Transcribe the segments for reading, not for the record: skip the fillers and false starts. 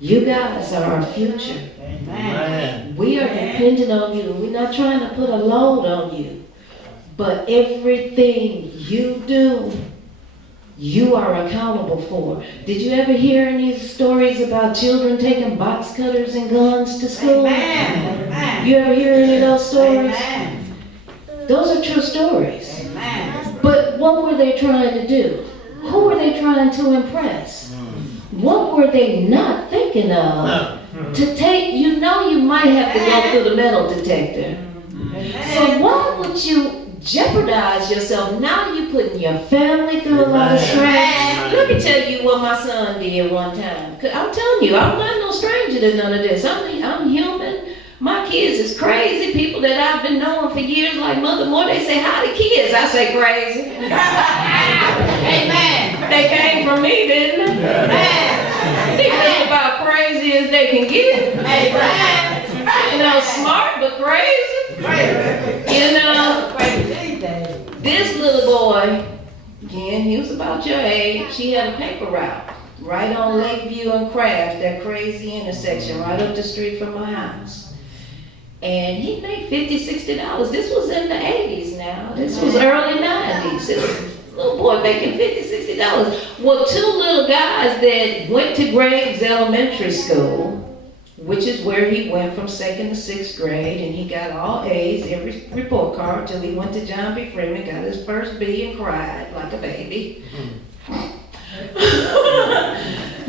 You guys are our future. Amen. We are dependent on you. We're not trying to put a load on you. But everything you do, you are accountable for. Did you ever hear any stories about children taking box cutters and guns to school? Amen. You ever hear any of those stories? Amen. Those are true stories. Amen. But what were they trying to do? Who were they trying to impress? What were they not thinking of? To take, you know you might have to go through the metal detector. So why would you jeopardize yourself? Now you're putting your family through a lot of stress. Let me tell you what my son did one time. 'Cause I'm telling you, I'm not no stranger to none of this. I'm human. My kids is crazy. People that I've been knowing for years, like Mother Moore, they say, "How the kids?" I say, "Crazy." Amen. They came from me, didn't they? They think about crazy as they can get. Amen. You know, smart but crazy. You know, this little boy, again, he was about your age. He had a paper route right on Lakeview and Craft, that crazy intersection right up the street from my house. And he made $50, $60. This was in the 80s now. This was early 90s. This little boy making $50, $60. Well, two little guys that went to Graves Elementary School, which is where he went from 2nd to 6th grade, and he got all A's, every report card, till he went to John B. Freeman, got his first B and cried like a baby.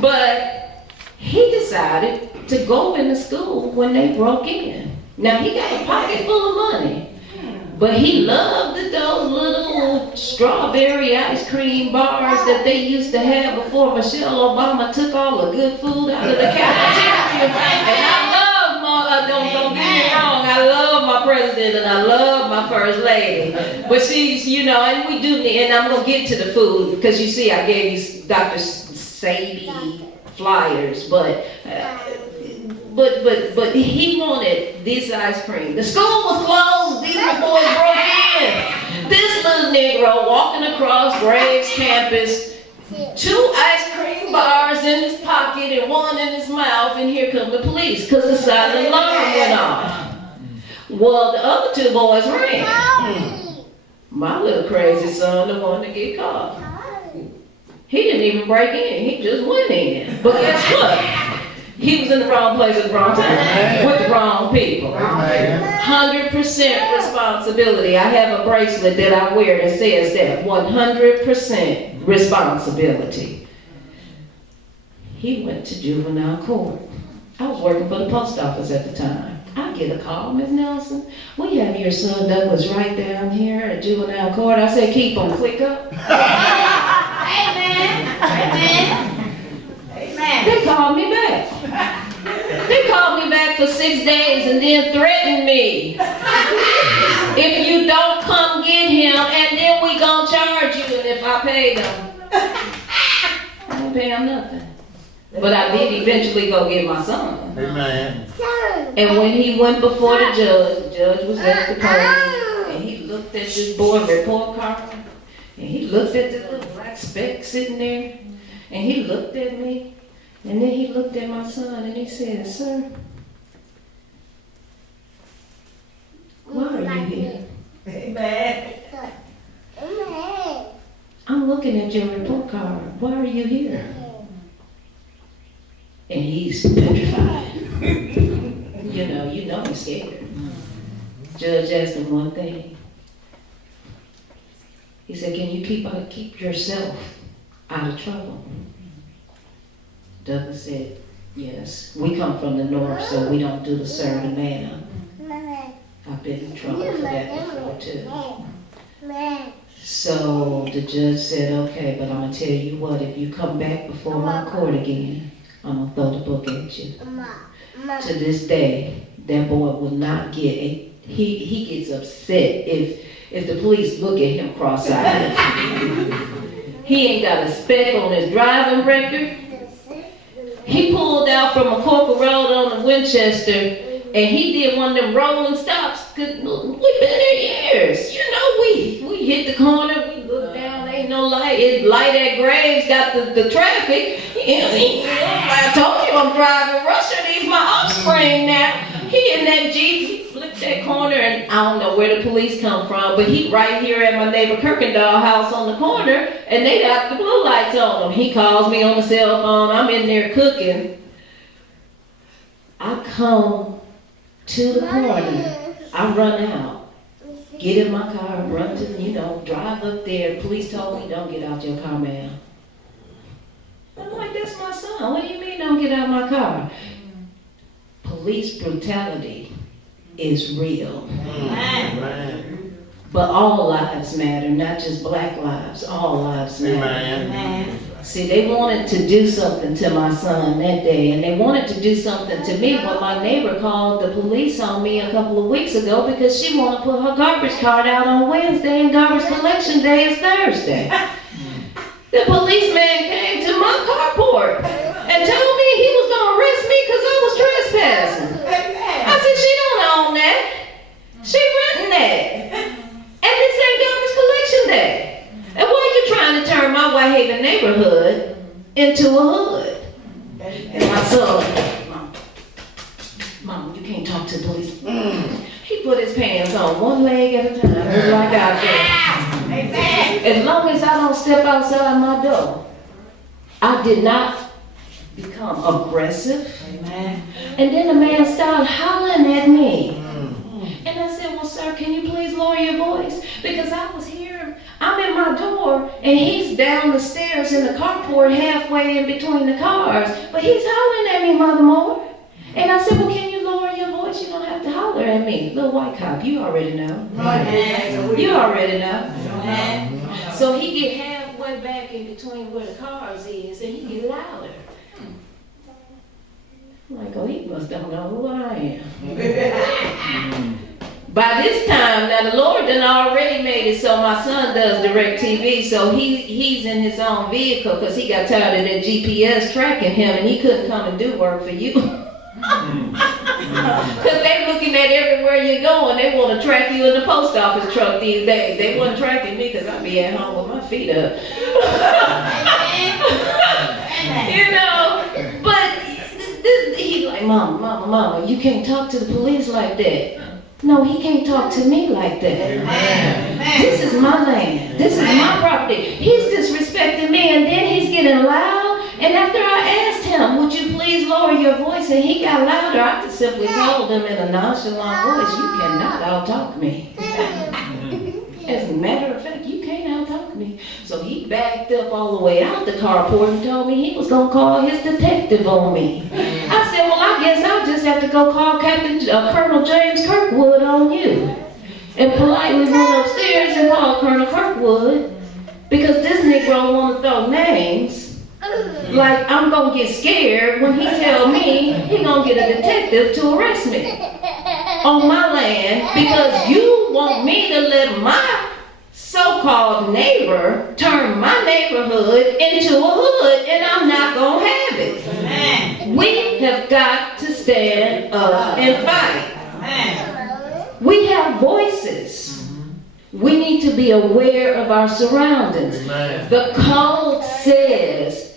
But he decided to go into school when they broke in. Now he got a pocket full of money, but he loved those little strawberry ice cream bars that they used to have before Michelle Obama took all the good food out of the cafeteria. And I love don't get me wrong, I love my president and I love my first lady. But she's, you know, and we do, and I'm gonna get to the food because you see, I gave you Dr. Sadie flyers, but he wanted this ice cream. The school was closed. These boys broke in. This little Negro walking across Graves campus, 2 ice cream bars in his pocket and 1 in his mouth, and here come the police because the silent alarm went off. Well, the other 2 boys ran. My little crazy son, the one to get caught. He didn't even break in. He just went in. But guess what? He was in the wrong place at the wrong time with the wrong people. 100% responsibility. I have a bracelet that I wear that says that 100% responsibility. He went to juvenile court. I was working for the post office at the time. I get a call, Ms. Nelson. We have your son Douglas right down here at juvenile court. I said, keep him, click up. Amen. Amen. Amen. They called me back. They called me back for 6 days and then threatened me. If you don't come get him, and then we gonna charge you. And if I pay them, I don't pay him nothing. But I did eventually go get my son. Amen. And when he went before the judge was at the podium, and he looked at this boy report card, and he looked at the little black speck sitting there, and he looked at me, and then he looked at my son, and he said, "Sir, why are you here?" Amen. "I'm looking at your report card. Why are you here?" And he's petrified. You know he's scared. Judge asked him one thing. He said, "Can you keep yourself out of trouble?" Douglas said, "Yes. We come from the north, so we don't do the serve the man. I've been in trouble for that before too." So the judge said, "Okay, but I'm gonna tell you what, if you come back before my court again, I'm gonna throw the book at you." To this day, that boy will not get he gets upset if the police look at him cross-eyed. He ain't got a speck on his driving record. He pulled out from a Corker Road on the Winchester, and he did one of them rolling stops. Cause we've been here years. You know, we hit the corner, we look down, ain't no light. It's light at Graves, got the traffic. I told you I'm driving. Russia needs my offspring now. He in that Jeep, he flipped that corner, and I don't know where the police come from, but he right here at my neighbor Kirkendall house on the corner, and they got the blue lights on him. He calls me on the cell phone. I'm in there cooking. I come to the corner. I run out, get in my car, run to, drive up there. Police told me, don't get out your car, ma'am. I'm like, that's my son. What do you mean don't get out my car? Police brutality is real. But all lives matter, not just black lives. All lives matter. See, they wanted to do something to my son that day, and they wanted to do something to me when my neighbor called the police on me a couple of weeks ago because she wanted to put her garbage cart out on Wednesday and garbage collection day is Thursday. The policeman came to my carport and told me he was going to arrest me because I was trespassing. I said, she don't own that. She renting that. And this ain't garbage collection day. And why are you trying to turn my Whitehaven neighborhood into a hood? And my son, Mom, you can't talk to the police. He put his pants on one leg at a time. Just like I did. As long as I don't step outside my door, I did not become aggressive. Amen. And then the man started hollering at me. And I said, well, sir, can you please lower your voice? Because I was here, I'm in my door, and he's down the stairs in the carport halfway in between the cars. But he's hollering at me, Mother Moore. And I said, well, can you lower your voice? You don't have to holler at me. Little white cop, you already know. You already know. So he get halfway back in between where the cars is, and he get louder. I'm like, oh, he must don't know who I am. By this time, now the Lord done already made it so my son does DirecTV, so he's in his own vehicle because he got tired of that GPS tracking him and he couldn't come and do work for you. Because they looking at everywhere you're going. They want to track you in the post office truck these days. They wasn't tracking me because I be at home with my feet up. But he's like, Mama, you can't talk to the police like that. No, he can't talk to me like that. Amen. This is my land. This is my property. He's disrespecting me, and then he's getting loud. And after I asked him, would you please lower your voice, and he got louder, I just simply told him in a nonchalant voice, you cannot out-talk me. As a matter of fact, you can't out-talk me. So he backed up all the way out the carport and told me he was going to call his detective on me. I said, well, I guess I'll just have to go call Colonel James Kirkwood on you. And politely went upstairs and called Colonel Kirkwood because this Negro want to throw names. Like I'm going to get scared when he tell me he going to get a detective to arrest me on my land because you want me to let my so-called neighbor turn my neighborhood into a hood, and I'm not going to have it. Amen. We have got to stand up and fight. Amen. We have voices. We need to be aware of our surroundings. Amen. The code says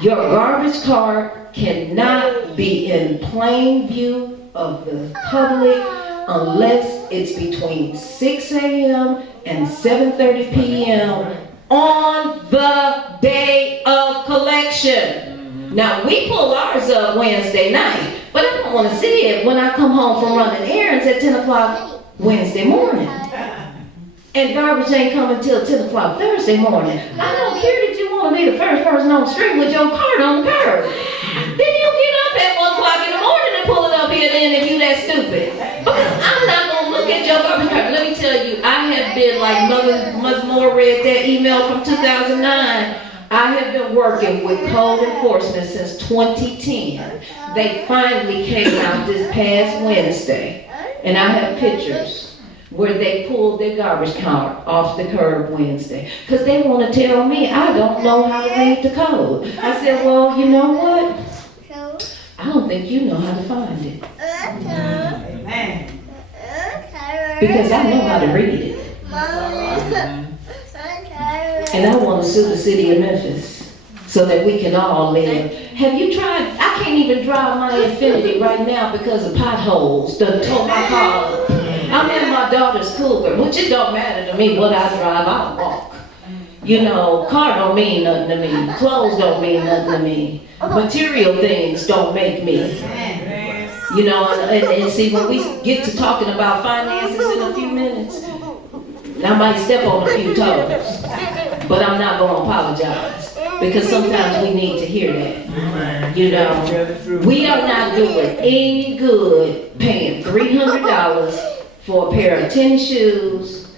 your garbage cart cannot be in plain view of the public unless it's between 6 a.m. and 7:30 p.m. on the day of collection. Now, we pull ours up Wednesday night, but I don't want to see it when I come home from running errands at 10 o'clock Wednesday morning. And garbage ain't coming till 10 o'clock Thursday morning. I don't care that you want to be the first person on the street with your cart on the curb. Then you get up at 1 o'clock in the morning and pull it up here then if you that stupid. Because I'm not going to look at your garbage cart. Let me tell you, I have been like Mother Moore read that email from 2009. I have been working with code enforcement since 2010. They finally came out this past Wednesday. And I have pictures where they pulled their garbage cart off the curb Wednesday. Because they want to tell me I don't know how to read the code. I said, well, you know what? I don't think you know how to find it. Amen. Because I know how to read it. And I want to sue the city of Memphis so that we can all live. Have you tried? I I can't even drive my Infiniti right now because of potholes that tore my car up. I'm in my daughter's Cougar, which it don't matter to me what I drive, I walk. You know, car don't mean nothing to me. Clothes don't mean nothing to me. Material things don't make me. You know, and see, when we get to talking about finances in a few minutes, I might step on a few toes, but I'm not going to apologize, because sometimes we need to hear that. You know, we are not doing any good paying $300 for a pair of tennis shoes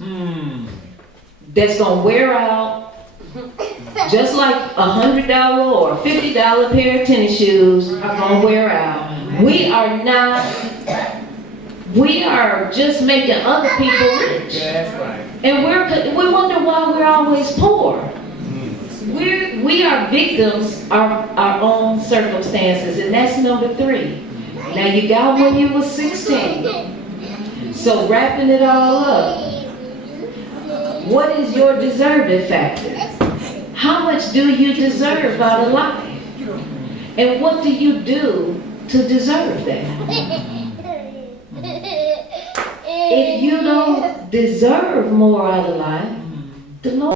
that's going to wear out, just like $100 or $50 pair of tennis shoes are going to wear out. We are just making other people rich. And we wonder why we're always poor. We are victims of our own circumstances, and that's number 3. Now you got when you was 16. So wrapping it all up, what is your deserving factor? How much do you deserve out of life? And what do you do to deserve that? If you don't deserve more out of life, the Lord